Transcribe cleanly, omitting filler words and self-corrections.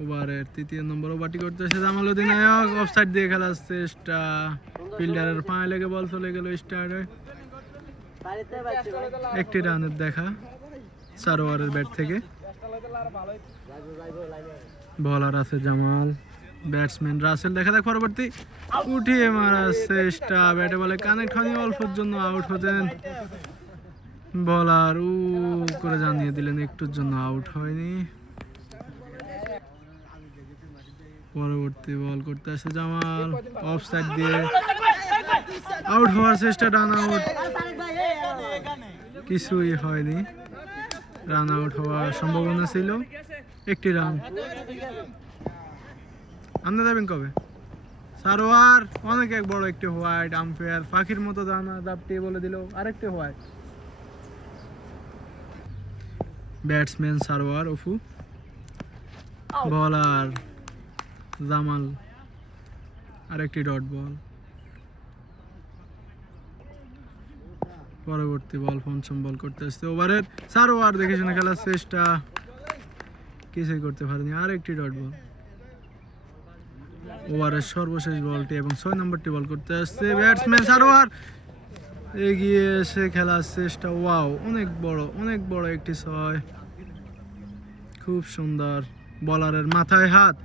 ওভারের তৃতীয় নম্বর ওভারটি করতেছে জামাল অধিনায়ক, অফসাইড দিয়ে খেলার চেষ্টা, ফিল্ডারের পায়ে লেগে বল চলে গেল স্টার্টে। একটি রানের দেখা সারোয়ারের ব্যাট থেকে। বলার আছে জামাল, ব্যাটসম্যান রাসেল, দেখা যাক পরবর্তী উঠিয়ে মারার চেষ্টা, ব্যাটে বলে কানেক্ট হয়নি, অল্পের জন্য আউট হতেন। বলার করে জানিয়ে দিলেন একটুর জন্য আউট হয়নি। পরবর্তী বল করতে আসে জামাল, অফ সাইড দিয়ে আউট হওয়ার চেষ্টা, রান আউট, কিছুই হয়নি। রান আউট হওয়ার সম্ভাবনা ছিল, একটি রান। আপনি যাবেন কবে? সারোয়ার অনেক এক বড় একটি হোয়াইট, আম্পায়ার পাখির মতো দানা দাপটিয়ে বলে দিল আরেকটি হোয়াইট। ব্যাটসম্যান সারোয়ার অফু, বলার জামাল আরেকটি ডট বল। পরবর্তী বল পঞ্চম বল করতে আসছে ওভারের সারোয়ার, দেখে শুনে খেলার চেষ্টা, কিছুই করতে পারেনি, আরেকটি ডট বল। ওভারের সর্বশেষ বলটি এবং 6 নম্বরটি বল করতে আসছে ব্যাটসম্যান সারোয়ার, এগিয়ে এসে খেলার চেষ্টা। ওয়াও, অনেক বড় একটি 6, খুব সুন্দর। বলারের মাথায় হাত,